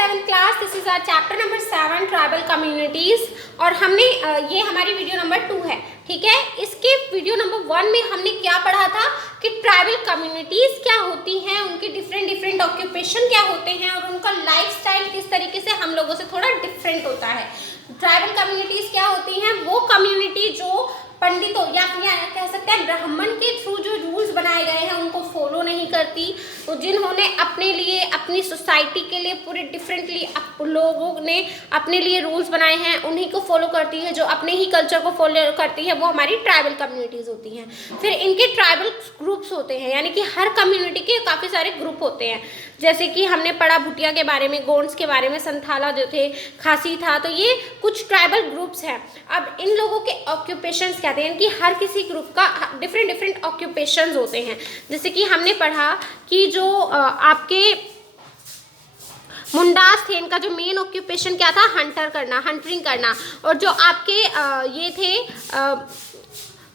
7th class. This is our chapter number 7 tribal communities और हमने ये हमारी वीडियो नंबर 2 है. ठीक है, इसके वीडियो नंबर 1 में हमने क्या पढ़ा था कि ट्राइबल कम्युनिटीज क्या होती हैं, उनके डिफरेंट ऑक्यूपेशन क्या होते हैं और उनका लाइफस्टाइल किस तरीके से हम लोगों से थोड़ा डिफरेंट होता है. ट्राइबल कम्युनिटीज क्या होती हैं? वो कम्युनिटी जो पंडितों या कह सकते हैं ब्राह्मण के थ्रू जो रूल्स बनाए गए हैं उनको फॉलो नहीं करती, तो जिन्होंने अपने लिए अपनी सोसाइटी के लिए पूरे डिफरेंटली लोगों ने अपने लिए रूल्स बनाए हैं उन्हीं को फॉलो करती है, जो अपने ही कल्चर को फॉलो करती है, वो हमारी ट्राइबल कम्युनिटीज़ होती हैं. फिर इनके ट्राइबल ग्रुप्स होते हैं, यानी कि हर कम्युनिटी के काफ़ी सारे ग्रुप होते हैं. जैसे कि हमने पढ़ा भुटिया के बारे में, गोंड्स के बारे में, संथाला जो थे, खासी था, तो ये कुछ ट्राइबल ग्रुप्स हैं. अब इन लोगों के ऑक्यूपेशंस कहते हैं कि हर किसी ग्रुप का डिफरेंट ऑक्यूपेशंस होते हैं. जैसे कि हमने पढ़ा कि जो आपके मुंडास थे, इनका जो मेन ऑक्यूपेशन क्या था? हंटरिंग करना. और जो आपके ये थे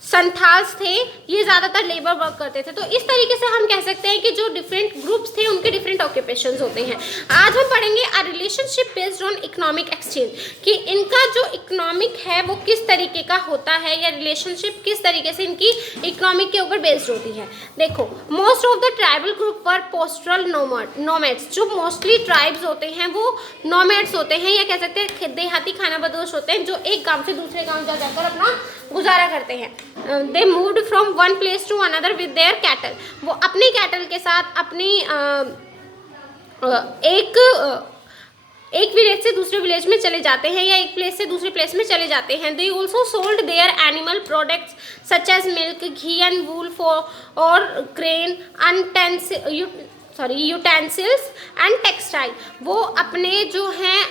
संथाल्स थे, ये ज़्यादातर लेबर वर्क करते थे. तो इस तरीके से हम कह सकते हैं कि जो डिफरेंट ग्रुप्स थे उनके डिफरेंट ऑक्यूपेशंस होते हैं. आज हम पढ़ेंगे a relationship based on economic exchange, कि इनका जो इकोनॉमिक है वो किस तरीके का होता है, या रिलेशनशिप किस तरीके से इनकी इकोनॉमिक के ऊपर बेस्ड होती है. देखो, most of the tribal group were postal nomads. जो मोस्टली ट्राइब्स होते हैं वो नोमैड्स होते हैं, या कह सकते हैं देहाती खानाबदोश होते हैं, जो एक गाँव से दूसरे गाँव जा जाकर अपना गुजारा करते हैं. They moved from one place to another with their cattle. वो अपने कैटल के साथ अपनी एक विलेज से दूसरे विलेज में चले जाते हैं, या एक प्लेस से दूसरे प्लेस में चले जाते हैं. They also sold their animal products such as milk, ghee and wool और ग्रेन यूटेंसिल्स एंड टेक्सटाइल. वो अपने जो हैं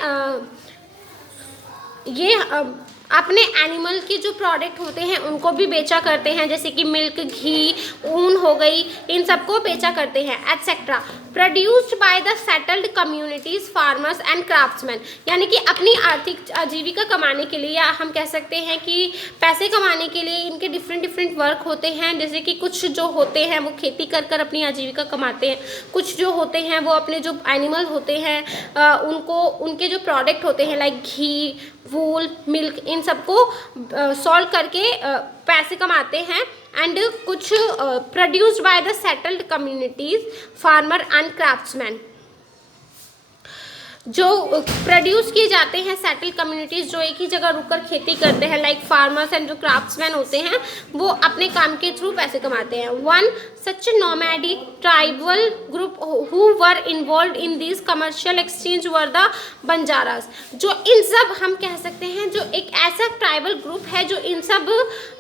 अपने एनिमल के जो प्रोडक्ट होते हैं उनको भी बेचा करते हैं, जैसे कि मिल्क, घी, ऊन हो गई, इन सबको बेचा करते हैं, etcetera. Produced by the settled communities, farmers and craftsman. यानी कि अपनी आर्थिक आजीविका कमाने के लिए, या हम कह सकते हैं कि पैसे कमाने के लिए इनके डिफरेंट वर्क होते हैं. जैसे कि कुछ जो होते हैं वो खेती कर अपनी आजीविका कमाते हैं, कुछ जो होते हैं वो अपने जो एनिमल होते हैं उनके जो प्रोडक्ट होते हैं लाइक घी, वूल, मिल्क, इन सबको सॉल्व करके पैसे कमाते हैं. एंड कुछ produced by the settled communities, farmer and craftsman. जो प्रोड्यूस किए जाते हैं सेटल कम्युनिटीज़, जो एक ही जगह रुककर खेती करते हैं, लाइक फार्मर्स एंड जो क्राफ्ट्समैन होते हैं, वो अपने काम के थ्रू पैसे कमाते हैं. One such nomadic tribal group who were involve in this commercial exchange were the Banjaras. जो इन सब हम कह सकते हैं, जो एक ऐसा ट्राइबल ग्रुप है जो इन सब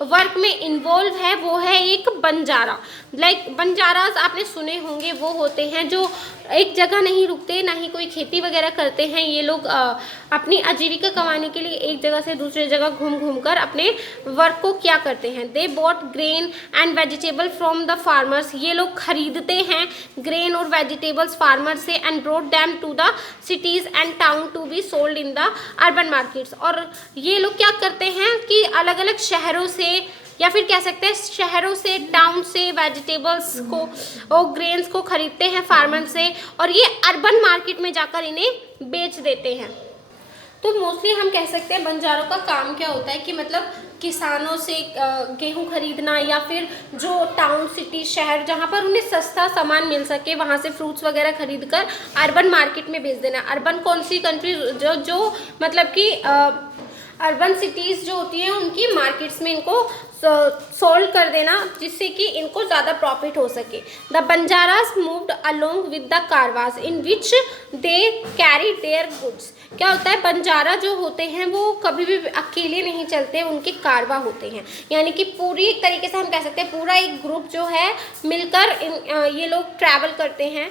वर्क में इन्वॉल्व है, वो है एक बंजारा. लाइक बंजारास आपने सुने होंगे, वो होते हैं जो एक जगह नहीं रुकते, ना ही कोई खेती वगैरह करते हैं. ये लोग अपनी आजीविका कमाने के लिए एक जगह से दूसरी जगह घूम कर अपने वर्क को क्या करते हैं? They bought grain and vegetable from the farmers. ये लोग खरीदते हैं ग्रेन और वेजिटेबल्स फार्मर से, and brought them to the cities and town to be sold in the urban markets. और ये लोग क्या करते हैं कि अलग अलग शहरों से, या फिर कह सकते हैं शहरों से, टाउन से वेजिटेबल्स को और ग्रेन्स को खरीदते हैं फार्मर से, और ये अर्बन मार्केट में जाकर इन्हें बेच देते हैं. तो मोस्टली हम कह सकते हैं बंजारों का काम क्या होता है कि मतलब किसानों से गेहूं खरीदना, या फिर जो टाउन, सिटी, शहर जहां पर उन्हें सस्ता सामान मिल सके वहां से फ्रूट्स वगैरह खरीद कर अर्बन मार्केट में बेच देना. अर्बन कौन सी कंट्री जो मतलब कि अर्बन सिटीज़ जो होती हैं उनकी मार्केट्स में इनको सोल्ड कर देना, जिससे कि इनको ज़्यादा प्रॉफिट हो सके. The Banjaras moved along with the caravans in which they carry their goods. क्या होता है? बंजारा जो होते हैं वो कभी भी अकेले नहीं चलते, उनके कारवा होते हैं. यानी कि पूरी एक तरीके से हम कह सकते हैं पूरा एक ग्रुप जो है मिलकर ये लोग ट्रैवल करते हैं,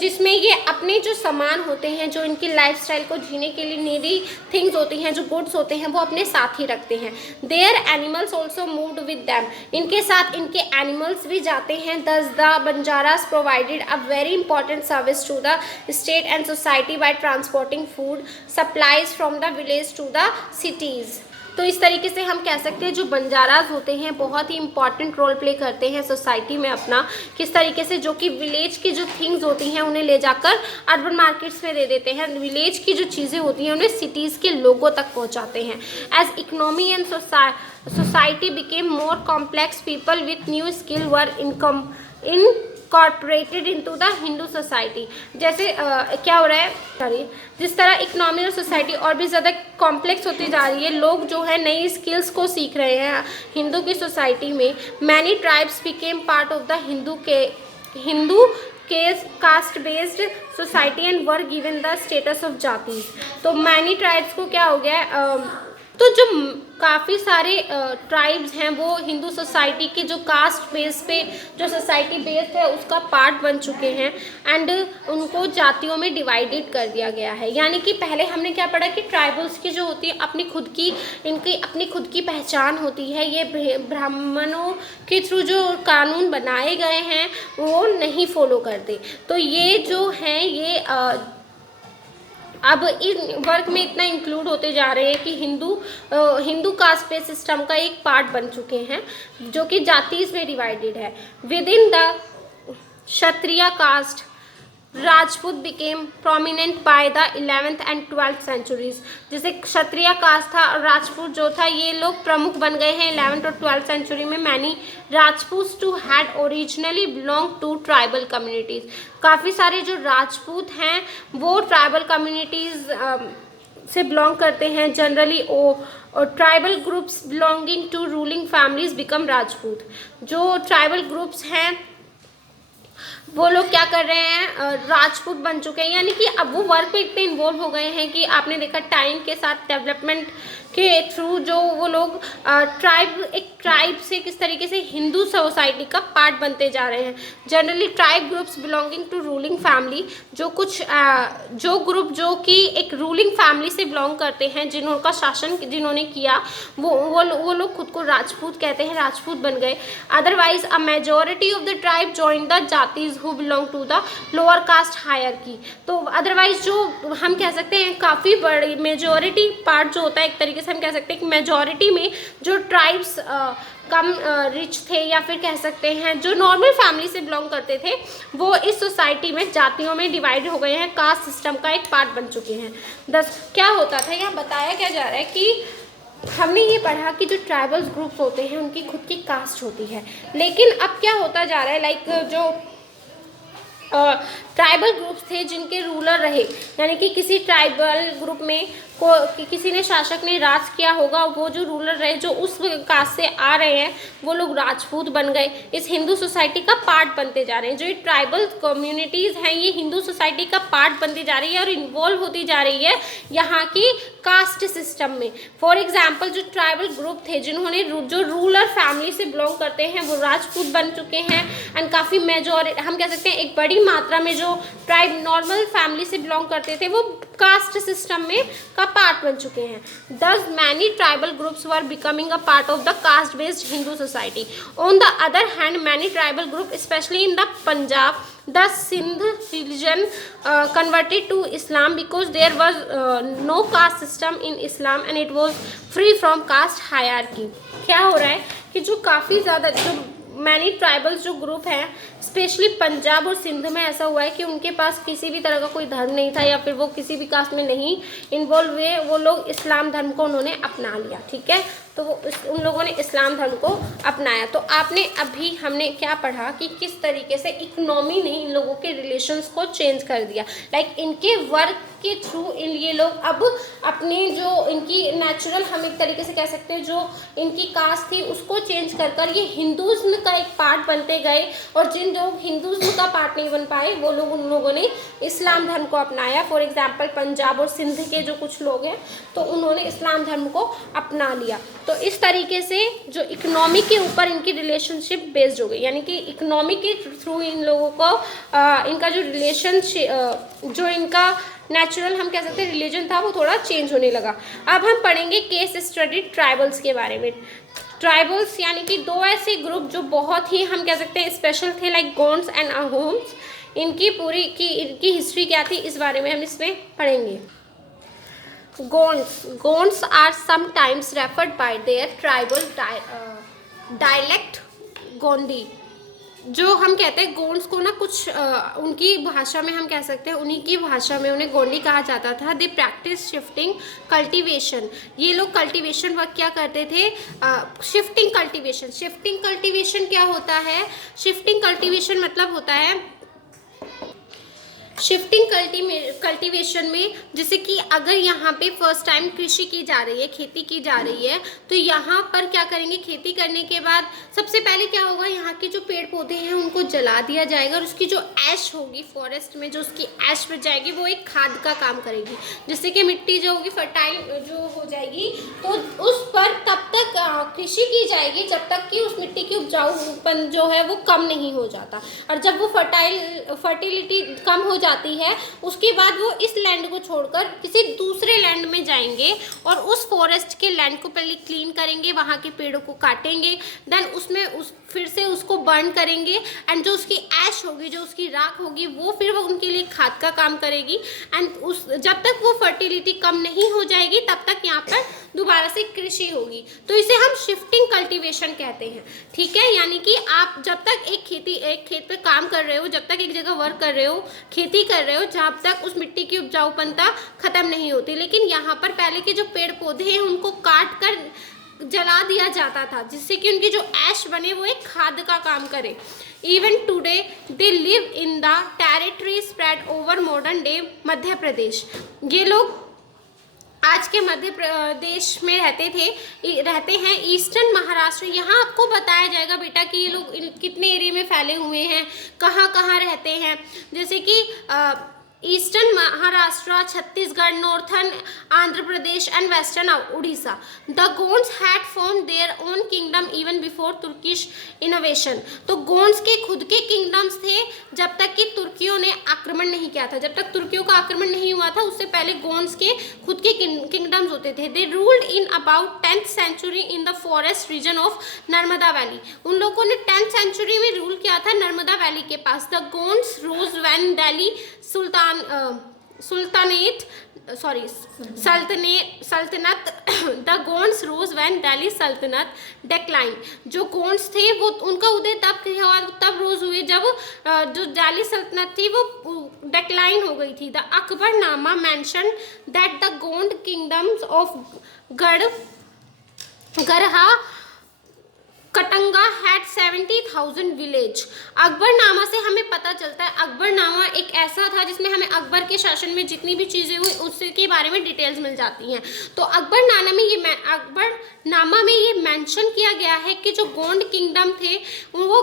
जिसमें ये अपने जो सामान होते हैं, जो इनकी लाइफस्टाइल को जीने के लिए नीडी थिंग्स होती हैं, जो गुड्स होते हैं, वो अपने साथ ही रखते हैं. Their animals also moved with them. इनके साथ इनके एनिमल्स भी जाते हैं. Thus the Banjaras provided a very important service to the state and society by transporting food supplies from the village to the cities. तो इस तरीके से हम कह सकते हैं जो बंजाराज होते हैं बहुत ही इंपॉर्टेंट रोल प्ले करते हैं सोसाइटी में अपना, किस तरीके से जो कि विलेज की जो थिंग्स होती हैं उन्हें ले जाकर अर्बन मार्केट्स में दे देते हैं, विलेज की जो चीज़ें होती हैं उन्हें सिटीज़ के लोगों तक पहुंचाते हैं। As economy and society became more complex, people with new skill were incorporated into the Hindu society। जैसे क्या हो रहा है, सॉरी, जिस तरह इकोनॉमी और सोसाइटी और भी ज़्यादा कॉम्प्लेक्स होती जा रही है, लोग जो है नई स्किल्स को सीख रहे हैं हिंदू की सोसाइटी में। Many tribes became part of the Hindu caste based society and were given the status of जाति। तो मैनी ट्राइब्स को क्या हो गया, तो जो काफ़ी सारे ट्राइब्स हैं वो हिंदू सोसाइटी के जो कास्ट बेस पे जो सोसाइटी बेस्ड है उसका पार्ट बन चुके हैं एंड उनको जातियों में डिवाइडेड कर दिया गया है। यानी कि पहले हमने क्या पढ़ा कि ट्राइबल्स की जो होती है इनकी अपनी खुद की पहचान होती है, ये ब्राह्मणों के थ्रू जो कानून बनाए गए हैं वो नहीं फॉलो करते। तो ये जो हैं ये अब इन वर्क में इतना इंक्लूड होते जा रहे हैं कि हिंदू कास्ट बेस सिस्टम का एक पार्ट बन चुके हैं जो कि जातिज में डिवाइडेड है। Within the Kshatriya caste Rajput became prominent by the 11th and 12th centuries। जैसे क्षत्रिय कास्ट था और राजपूत जो था ये लोग प्रमुख बन गए हैं 11th और 12th सेंचुरी में। Many Rajput too had originally belong to tribal communities. काफ़ी सारे जो राजपूत हैं वो ट्राइबल कम्युनिटीज़ से बिलोंग करते हैं जनरली। और tribal groups belonging to ruling families become Rajput. जो ट्राइबल ग्रुप्स हैं वो लोग क्या कर रहे हैं, राजपूत बन चुके हैं। यानी कि अब वो वर्क पे इतने इन्वॉल्व हो गए हैं कि आपने देखा टाइम के साथ डेवलपमेंट के थ्रू जो वो लोग एक ट्राइब से किस तरीके से हिंदू सोसाइटी का पार्ट बनते जा रहे हैं। Generally tribe groups belonging to ruling family, जो ग्रुप जो कि एक रूलिंग फैमिली से बिलोंग करते हैं, जिन्होंने शासन जिन्होंने किया वो लोग खुद को राजपूत कहते हैं, राजपूत बन गए। Otherwise a majority of the tribe join the jatis who belong to the lower caste hierarchy. तो अदरवाइज जो हम कह सकते हैं काफ़ी बड़ी मेजोरिटी पार्ट जो होता है, एक तरीके से हम कह सकते हैं कि मेजोरिटी में जो ट्राइब्स कम रिच थे या फिर कह सकते हैं जो नॉर्मल फैमिली से बिलोंग करते थे वो इस सोसाइटी में जातियों में डिवाइड हो गए हैं, कास्ट सिस्टम का एक पार्ट बन चुके हैं। क्या होता था, यहाँ बताया क्या जा रहा है कि हमने ये पढ़ा कि जो ट्राइबल्स ग्रुप्स होते हैं उनकी खुद की कास्ट होती है, लेकिन अब क्या होता जा रहा है, लाइक जो ट्राइबल ग्रुप्स थे जिनके रूलर रहे, यानी कि किसी ट्राइबल ग्रुप में किसी ने शासक ने राज किया होगा, वो जो रूलर रहे जो उस कास्ट से आ रहे हैं वो लोग राजपूत बन गए, इस हिंदू सोसाइटी का पार्ट बनते जा रहे हैं। जो ये ट्राइबल कम्युनिटीज़ हैं ये हिंदू सोसाइटी का पार्ट बनती जा रही है और इन्वॉल्व होती जा रही है यहाँ की कास्ट सिस्टम में। फॉर एग्जाम्पल जो ट्राइबल ग्रुप थे जिन्होंने जो रूलर फैमिली से बिलोंग करते हैं वो राजपूत बन चुके हैं एंड काफ़ी मेजॉरिटी हम कह सकते हैं एक बड़ी मात्रा में जो ट्राइब नॉर्मल फैमिली से बिलोंग करते थे वो कास्ट सिस्टम में का पार्ट बन चुके हैं। Thus many tribal groups were becoming a part of the caste based Hindu society. On the other hand, many tribal groups especially in the Punjab, the Sindh region converted to Islam because there was no caste system in Islam and it was free from caste hierarchy। क्या हो रहा है कि जो काफ़ी ज़्यादा जो many tribals जो ग्रुप हैं स्पेशली पंजाब और सिंध में ऐसा हुआ है कि उनके पास किसी भी तरह का कोई धर्म नहीं था या फिर वो किसी भी कास्ट में नहीं इन्वॉल्व हुए, वो लोग इस्लाम धर्म को उन्होंने अपना लिया। ठीक है, तो वो उन लोगों ने इस्लाम धर्म को अपनाया। तो आपने अभी हमने क्या पढ़ा कि किस तरीके से इकोनॉमी ने इन लोगों के रिलेशंस को चेंज कर दिया। लाइक इनके वर्क के थ्रू ये लोग अब अपने जो इनकी नेचुरल हम एक तरीके से कह सकते हैं जो इनकी कास्ट थी उसको चेंज कर ये हिंदुज़्म का एक पार्ट बनते गए और जिन लोग हिंदुज़्म का पार्ट नहीं बन पाए वो लोग उन लोगों ने इस्लाम धर्म को अपनाया। फॉर एग्जांपल पंजाब और सिंध के जो कुछ लोग हैं तो उन्होंने इस्लाम धर्म को अपना लिया। तो इस तरीके से जो इकोनॉमी के ऊपर इनकी रिलेशनशिप बेस्ड हो गई, यानी कि इकोनॉमी के थ्रू इन लोगों को इनका जो रिलेशनशिप जो इनका नेचुरल हम कह सकते हैं रिलीजन था वो थोड़ा चेंज होने लगा। अब हम पढ़ेंगे केस स्टडी ट्राइबल्स के बारे में। ट्राइबल्स यानी कि दो ऐसे ग्रुप जो बहुत ही हम कह सकते हैं स्पेशल थे लाइक गोंड्स एंड अहोम्स। इनकी हिस्ट्री क्या थी इस बारे में हम इसमें पढ़ेंगे। Gonds are sometimes referred by their tribal dialect Gondi. जो हम कहते हैं गोंड्स को ना, कुछ उनकी भाषा में हम कह सकते हैं, उन्हीं की भाषा में उन्हें गोंडी कहा जाता था। They practice shifting cultivation. ये लोग कल्टीवेशन वर्क क्या करते थे? Shifting cultivation. शिफ्टिंग कल्टीवेशन क्या होता है? शिफ्टिंग कल्टीवेशन मतलब होता है शिफ्टिंग कल्टीवेशन में, जैसे कि अगर यहाँ पे फर्स्ट टाइम कृषि की जा रही है, खेती की जा रही है, तो यहाँ पर क्या करेंगे? खेती करने के बाद सबसे पहले क्या होगा? यहाँ के जो पेड़ पौधे हैं उनको जला दिया जाएगा और उसकी जो ऐश होगी फॉरेस्ट में, जो उसकी ऐश बच जाएगी, वो एक खाद का काम करेगी, जिससे कि मिट्टी जो होगी फर्टाइल जो हो जाएगी। तो उस पर तब तक कृषि की जाएगी जब तक कि उस मिट्टी की उपजाऊपन जो है वो कम नहीं हो जाता। और जब वो फर्टिलिटी कम हो जाती है, उसके बाद वो इस लैंड को छोड़कर किसी दूसरे लैंड में जाएंगे और उस फॉरेस्ट के लैंड को पहले क्लीन करेंगे, वहाँ के पेड़ों को काटेंगे, देन उसमें फिर से उसको बर्न करेंगे, एंड जो उसकी ऐश होगी, जो उसकी राख होगी, वो फिर वो उनके लिए खाद का काम करेगी। एंड जब तक वो फर्टिलिटी कम नहीं हो जाएगी तब तक यहाँ पर दोबारा से कृषि होगी। तो इसे हम शिफ्टिंग कल्टीवेशन कहते हैं। ठीक है, यानी कि आप जब तक एक खेत पे काम कर रहे हो, जब तक एक जगह वर्क कर रहे हो, खेती कर रहे हो, जब तक उस मिट्टी की उपजाऊपनता खत्म नहीं होती। लेकिन यहाँ पर पहले के जो पेड़ पौधे हैं उनको काट कर जला दिया जाता था, जिससे कि उनकी जो ऐश बने वो एक खाद का काम करे। Even today they live in the territory spread over modern day Madhya Pradesh. ये लोग आज के मध्य प्रदेश में रहते हैं, ईस्टर्न महाराष्ट्र। यहाँ आपको बताया जाएगा बेटा कि ये लोग कितने एरिया में फैले हुए हैं, कहाँ कहाँ रहते हैं। जैसे कि eastern Maharashtra, Chhattisgarh, northern Andhra Pradesh and western Orissa. The Gonds had form their own kingdom even before Turkish innovation. तो गोंड्स के खुद के किंगडम्स थे जब तक कि तुर्कियों ने आक्रमण नहीं किया था। जब तक तुर्कियों का आक्रमण नहीं हुआ था उससे पहले गोंड्स के खुद के किंगडम्स होते थे। They ruled in about 10th century in the forest region of Narmada valley. उन लोगों ने 10th सेंचुरी में रूल किया था नर्मदा वैली के पास। The Gonds rose when Delhi Sultanate the Gonds rose when Delhi Sultanate decline. जो गोंड्स थे वो उनका उदय तब रोज हुए जब जो दिल्ली सल्तनत थी वो डिक्लाइन हो गई थी। The Akbarnama mention that the Gond kingdoms of Garha Katanga had 70,000 village. Akbarnama से हमें पता चलता है, अकबरनामा एक ऐसा था जिसमें हमें अकबर के शासन में जितनी भी चीज़ें हुई उसके बारे में डिटेल्स मिल जाती हैं। तो अकबरनामा में ये मेंशन किया गया है कि जो गोंड किंगडम थे वो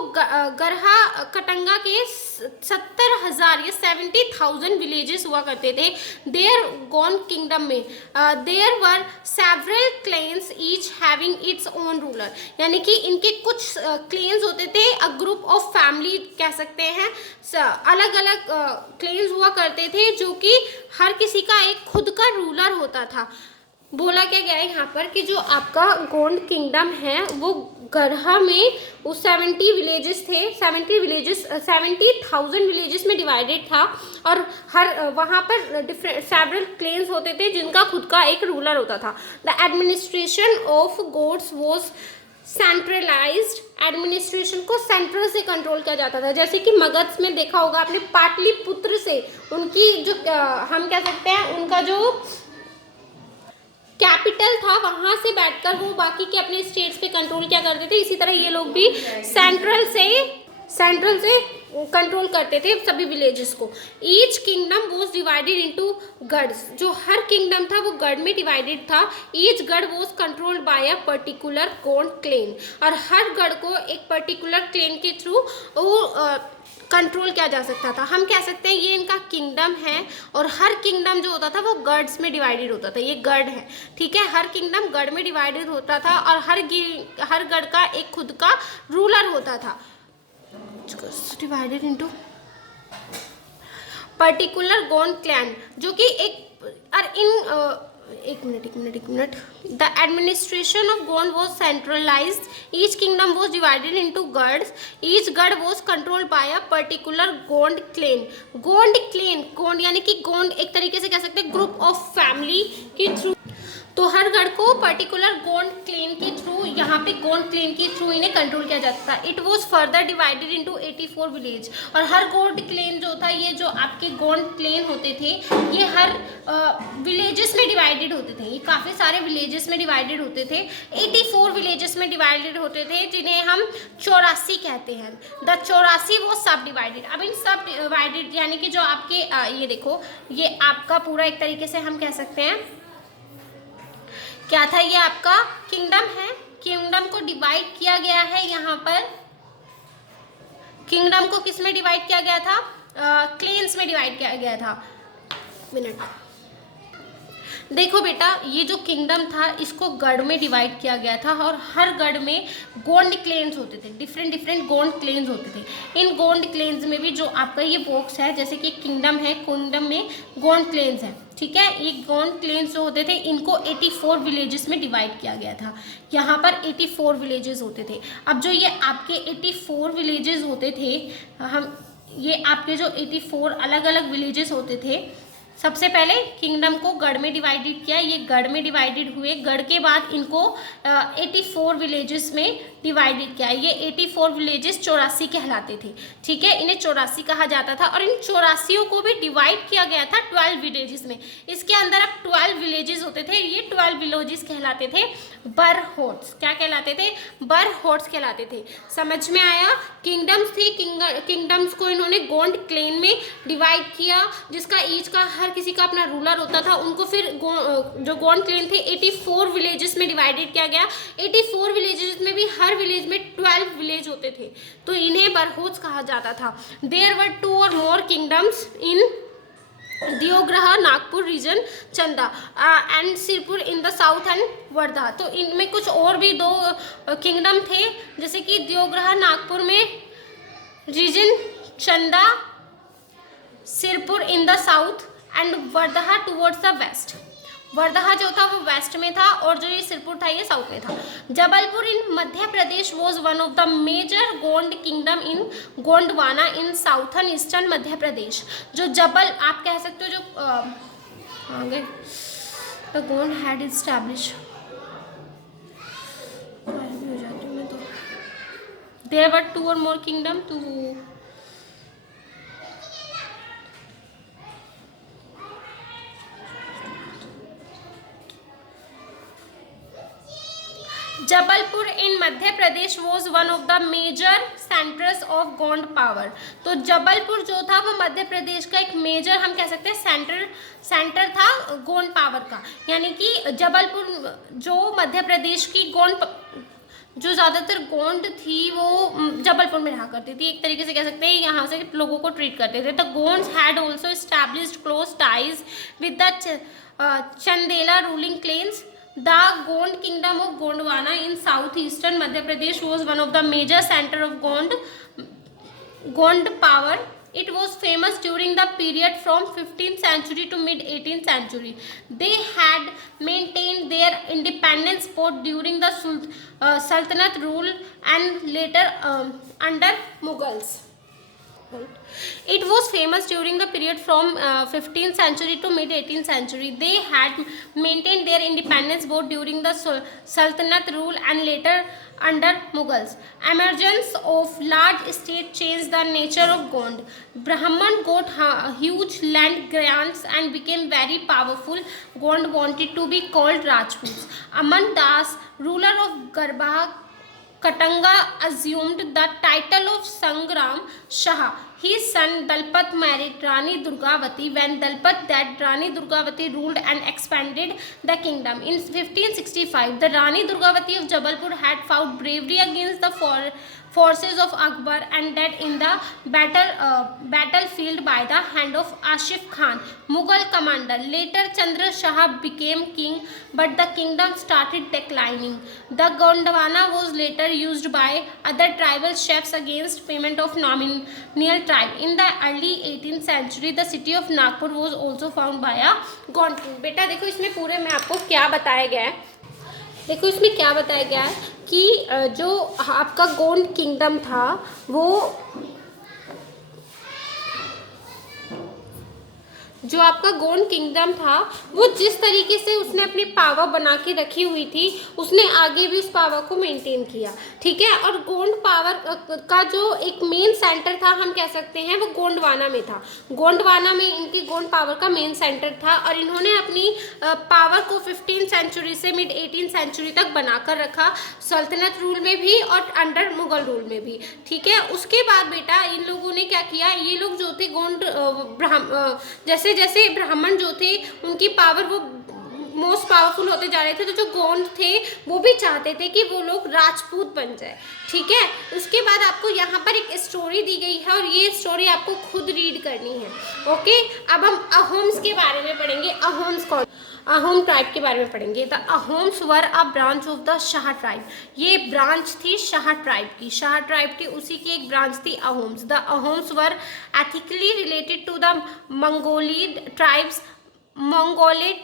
गरहा कटंगा के 70,000 या 70,000 विलेजेस हुआ करते थे। देयर गोंड किंगडम में there were several clans each having its own ruler. यानी कि इनके कुछ क्लेन्स होते थे, अ ग्रुप ऑफ फैमिली कह सकते हैं, अलग अलग क्लेन्स हुआ करते थे जो कि हर किसी का एक खुद का रूलर होता था। बोला क्या गया है यहाँ पर कि जो आपका गोंड किंगडम है वो गरहा में उस 70,000 विलेजेस में डिवाइडेड था और हर वहाँ पर डिफरेंट सेवरल क्लेन्स होते थे जिनका खुद का एक रूलर होता था। The administration of Gonds was centralised. Administration को सेंट्रल से कंट्रोल किया जाता था। जैसे कि मगध में देखा होगा आपने, पाटलिपुत्र से उनकी जो हम कह सकते हैं उनका जो कैपिटल था वहाँ से बैठकर वो बाकी के अपने स्टेट्स पे कंट्रोल क्या करते थे। इसी तरह ये लोग भी सेंट्रल से कंट्रोल करते थे सभी विलेजेस को। Each kingdom was divided into गढ़s। जो हर किंगडम था वो गढ़ में डिवाइडेड था। Each garh was controlled by a particular Gond clan. और हर गढ़ को एक पर्टिकुलर क्लेन के थ्रू वो कंट्रोल किया जा सकता था। हम कह सकते हैं ये इनका किंगडम है और हर किंगडम जो होता था वो गढ़s में डिवाइडेड होता था। ये गढ़ है, ठीक है, हर किंगडम गढ़ में डिवाइडेड होता था और हर गढ़ का एक खुद का रूलर होता था। Divided into particular Gond clan, जो कि एक minute the administration of Gond was centralised. Each kingdom was divided into गढ़s। Each garh was controlled by a particular Gond clan. Gond यानी कि गोंड एक तरीके से कह सकते हैं ग्रुप ऑफ फैमिली के थ्रू, तो हर गढ़ को पर्टिकुलर गोंड क्लेन के थ्रू, यहाँ पे गोंड क्लेन के थ्रू इन्हें कंट्रोल किया जाता था। It was further divided into 84 village, और हर गोंड क्लेन जो था, ये जो आपके गोंड क्लेन होते थे, ये हर विलेजेस में डिवाइडेड होते थे। ये काफ़ी सारे विलेजेस में डिवाइडेड होते थे, 84 विलेजेस में डिवाइडेड होते थे, जिन्हें हम 84 कहते हैं। द 84 वो सब डिवाइडेड। अब इन सब डिवाइडेड यानी कि जो आपके ये देखो, ये आपका पूरा एक तरीके से हम कह सकते हैं क्या था, ये आपका किंगडम है। किंगडम को डिवाइड किया गया है यहाँ पर। किंगडम को किस में डिवाइड किया गया था? क्लेन्स में डिवाइड किया गया था। मिनट, देखो बेटा, ये जो किंगडम था इसको गढ़ में डिवाइड किया गया था, और हर गढ़ में गोंड क्लेन्स होते थे, डिफरेंट डिफरेंट गोंड क्लेन्स होते थे। इन गोंड क्लेन्स में भी जो आपका ये बॉक्स है, जैसे कि किंगडम है, किंगडम में गोंड क्लेन्स है, ठीक है। ये गोंड क्लेन्स जो होते थे इनको 84 विलेजेस में डिवाइड किया गया था। यहाँ पर 84 विलेजेस होते थे। अब जो ये आपके 84 विलेजेस होते थे, ये आपके जो 84 अलग अलग विलेजेस होते थे, सबसे पहले किंगडम को गढ़ में डिवाइडेड किया, ये गढ़ में डिवाइडेड हुए। गढ़ के बाद इनको 84 विलेजेस में डिवाइडेड किया। ये 84 विलेजेस 84 कहलाते थे, ठीक है, इन्हें 84 कहा जाता था। और इन 84 को भी डिवाइड किया गया था 12 विलेजेस में। इसके अंदर अब 12 विलेजेस होते थे, ये 12 विलेजेस कहलाते थे बरहोट्स। क्या कहलाते थे? बरहोट्स कहलाते थे। समझ में आया? किंगडम्स थी, किंगडम्स को इन्होंने गोंड क्लेन में डिवाइड किया, जिसका ईच का हर किसी का अपना रूलर होता था। उनको फिर जो गोंड क्लेन थे 84 विलेजेस में डिवाइडेड किया गया। 84 विलेजेस में भी हर विलेज में 12 विलेज होते थे, तो इन्हें बरहोट्स कहा जाता था। देयर वर 2 और मोर किंगडम्स इन दियोग्रह नागपुर रीजन, चंदा and Sirpur in the south and Wardha. तो इनमें कुछ और भी 2 किंगडम थे, जैसे कि दियोग्रह नागपुर में region, Chanda, Sirpur in the south and Wardha towards the west. Wardha जो था वो वेस्ट में था, और जो ये सिरपुर था ये साउथ में था। Jabalpur in Madhya Pradesh was one of the major Gond kingdom in Gondwana in southern eastern Madhya Pradesh. जो जबल आप कह सकते हो, जो आगे the Gond had establish, there were 2 और more kingdom to Jabalpur in Madhya Pradesh was one of the major centres of Gond power. तो जबलपुर जो था वो मध्य प्रदेश का एक मेजर, हम कह सकते हैं सेंटर था गोंड पावर का। यानी कि जबलपुर जो मध्य प्रदेश की गोंड, जो ज़्यादातर गोंड थी वो जबलपुर में रहा करती थी। एक तरीके से कह सकते हैं यहाँ से लोगों को ट्रीट करते थे। The Gonds had also established close ties with the Chandela ruling clans. The Gond Kingdom of Gondwana in southeastern Madhya Pradesh was one of the major center of Gond power. It was famous during the period from 15th century to mid 18th century. They had maintained their independence both during the Sultanate rule and later under Mughals. It was famous during the period from 15th century to mid 18th century. They had maintained their independence both during the Sultanate rule and later under Mughals. Emergence of large state changed the nature of Gond. Brahman got huge land grants and became very powerful. Gond wanted to be called Rajputs. Aman Das, ruler of Garba Katanga, assumed the title of Sangram Shah. His son Dalpat married Rani Durgavati. When Dalpat died, Rani Durgavati ruled and expanded the kingdom. In 1565, the Rani Durgavati of Jabalpur had fought bravely against the forces of Akbar and died in the battlefield by the hand of Ashif Khan, Mughal commander. Later, Chandra Shah became king, but the kingdom started declining. The Gondwana was later used by other tribal chiefs against payment of nominal tribe. In the early 18th century, the city of Nagpur was also found by a Gond king. बेटा देखो इसमें पूरे में आपको क्या बताया गया है, देखो इसमें क्या बताया गया है कि जो आपका गोंड किंगडम था वो जो आपका गोंड किंगडम था वो जिस तरीके से उसने अपनी पावर बना के रखी हुई थी उसने आगे भी उस पावर को मेंटेन किया, ठीक है। और गोंड पावर का जो एक मेन सेंटर था हम कह सकते हैं वो गोंडवाना में था। गोंडवाना में इनकी गोंड पावर का मेन सेंटर था और इन्होंने अपनी पावर को 15th सेंचुरी से मिड 18th सेंचुरी तक बनाकर रखा, सल्तनत रूल में भी और अंडर मुगल रूल में भी, ठीक है। उसके बाद बेटा इन लोगों ने क्या किया, ये लोग जो थे गोंड जैसे जैसे ब्राह्मण जो थे उनकी पावर वो मोस्ट पावरफुल होते जा रहे थे, तो जो गोंड थे वो भी चाहते थे कि वो लोग राजपूत बन जाए, ठीक है। उसके बाद आपको यहाँ पर एक स्टोरी दी गई है और ये स्टोरी आपको खुद रीड करनी है, ओके। अब हम अहोम्स के बारे में पढ़ेंगे। अहोम्स कौन, अहोम ट्राइब के बारे में पढ़ेंगे। The Ahoms were a branch of the Shah tribe, ये ब्रांच थी शाह ट्राइब की, शाह ट्राइब की उसी की एक ब्रांच थी Ahoms. The Ahoms were ethically related to the Mongoloid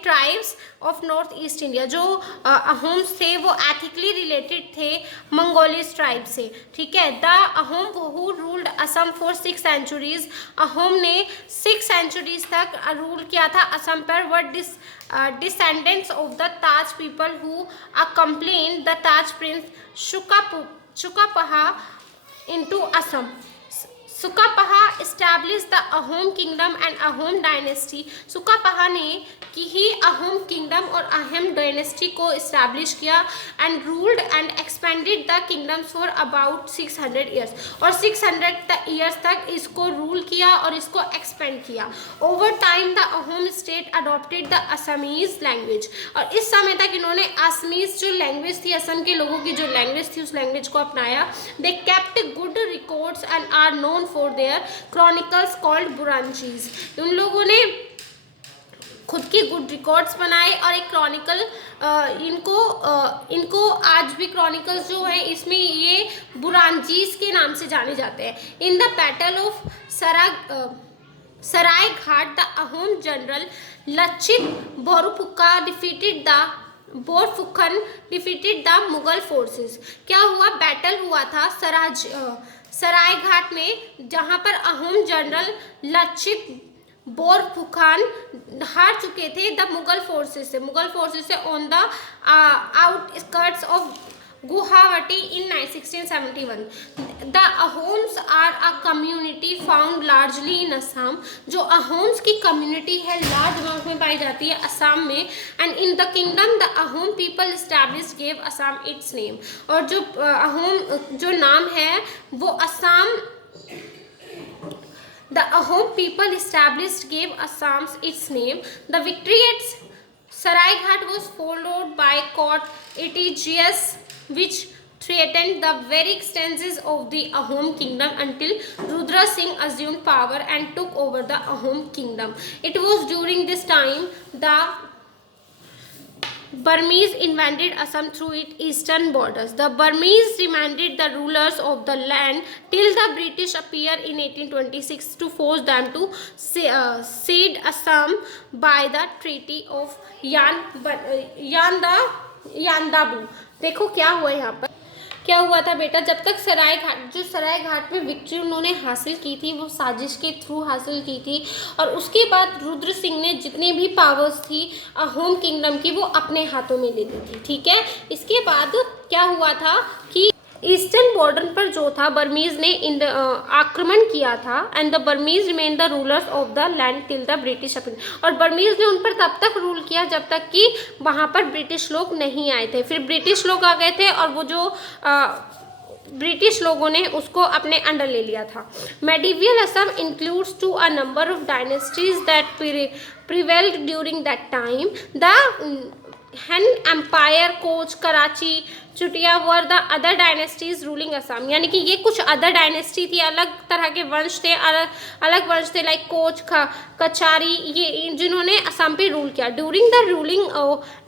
tribes of north east India. जो अहोम्स थे वो एथिकली रिलेटेड थे मंगोलियस ट्राइब से, ठीक है। The Ahom who ruled Assam for 6 centuries, Ahom ने 6 सेंचुरीज तक रूल किया था असम पर। Were descendants of the Tai people who accompanied the Tai prince Sukaphaa into Assam. Sukaphaa established the Ahom kingdom and Ahom dynasty। Sukaphaa ने कि ही अहोम किंगडम और अहोम डायनेस्टी को इस्टेब्लिश किया and ruled and expanded the kingdoms for about 600 years, और 600 years तक इसको rule किया और इसको एक्सपेंड किया। Over time the Ahom state adopted the Assamese language, और इस समय तक इन्होंने असमीज जो लैंग्वेज थी, असम के लोगों की जो लैंग्वेज थी उस लैंग्वेज को अपनाया। They kept good records and are known for their chronicles called Buranjis. उन लोगों ने खुद की गुड रिकॉर्ड्स बनाए और एक क्रॉनिकल इनको आज भी क्रॉनिकल्स जो है इसमें ये बुरांचीज के नाम से जाने जाते हैं। In the battle of Sarai Ghat the Ahom general Lachit Borphukan defeated the Mughal forces. क्या हुआ, बैटल हुआ था सराय घाट में, जहां पर अहोम जनरल लचित बोरफुकन हार चुके थे द मुगल फोर्सेस से on the outskirts of Guwahati in 1671। The Ahoms are a community found largely in Assam. जो अहोम्स की कम्युनिटी है लार्ज अमाउंट में पाई जाती है असम में। And in the kingdom the Ahom people establish gave Assam it's name. और जो अहोम जो नाम है वो Assam, the Ahom people established gave Assam its name. The victory at Saraighat was followed by court litigious which threatened the very extensions of the Ahom kingdom until Rudra Singh assumed power and took over the Ahom kingdom. It was during this time the Burmese invaded Assam through its eastern borders. The Burmese demanded the rulers of the land till the British appeared in 1826 to force them to cede Assam by the Treaty of Yandabu। देखो क्या हुआ यहाँ पर, क्या हुआ था बेटा, जब तक सराय घाट में विक्ट्री उन्होंने हासिल की थी वो साजिश के थ्रू हासिल की थी। और उसके बाद रुद्र सिंह ने जितने भी पावर्स थी अहोम किंगडम की वो अपने हाथों में ले ली थी, ठीक है। इसके बाद क्या हुआ था कि ईस्टर्न बॉर्डर पर जो था बर्मीज ने आक्रमण किया था and the Burmese remain the rulers of the land till the British appeal. और बर्मीज ने उन पर तब तक रूल किया जब तक कि वहाँ पर ब्रिटिश लोग नहीं आए थे। फिर ब्रिटिश लोग आ गए थे और वो जो ब्रिटिश लोगों ने उसको अपने अंडर ले लिया था। Medieval Assam includes to a number of dynasties that prevailed during that time. The Han Empire, Koch, कराची, Chutia were the other dynasties ruling Assam. यानी कि ये कुछ अदर डायनेस्टी थी, अलग तरह के वंश थे, अलग वंश थे लाइक कोच, कचारी, ये जिन्होंने असम पे रूल किया। During the ruling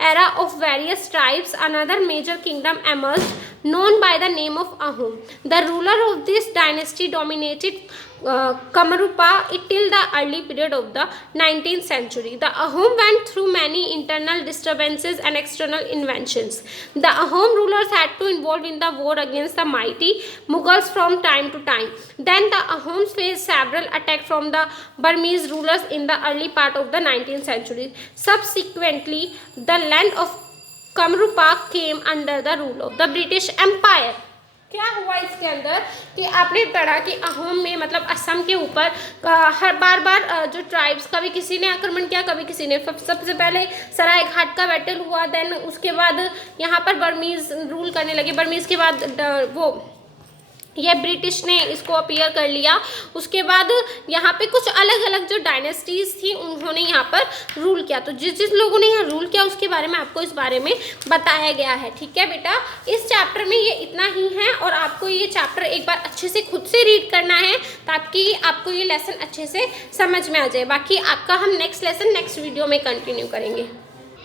era of various tribes another major kingdom emerged known by the name of Ahom. The ruler of this dynasty dominated Kamarupa till the early period of the 19th century. The Ahom went through many internal disturbances and external inventions. The Ahom rulers had to involve in the war against the mighty Mughals from time to time. Then the Ahoms faced several attacks from the Burmese rulers in the early part of the 19th century. Subsequently, the land of Kamarupa came under the rule of the British Empire. क्या हुआ इसके अंदर कि आपने पढ़ा कि अहोम में मतलब असम के ऊपर हर बार जो ट्राइब्स, कभी किसी ने आक्रमण किया, कभी किसी ने। सबसे पहले सराय घाट का बैटल हुआ, देन उसके बाद यहाँ पर बर्मीज रूल करने लगे। बर्मीज के बाद वो ये ब्रिटिश ने इसको अपीयर कर लिया। उसके बाद यहाँ पे कुछ अलग अलग जो डायनेस्टीज थी उन्होंने यहाँ पर रूल किया। तो जिस जिस लोगों ने यहाँ रूल किया उसके बारे में आपको इस बारे में बताया गया है। ठीक है बेटा, इस चैप्टर में ये इतना ही है और आपको ये चैप्टर एक बार अच्छे से खुद से रीड करना है ताकि आपको ये लेसन अच्छे से समझ में आ जाए। बाकी आपका हम नेक्स्ट लेसन नेक्स्ट वीडियो में कंटिन्यू करेंगे।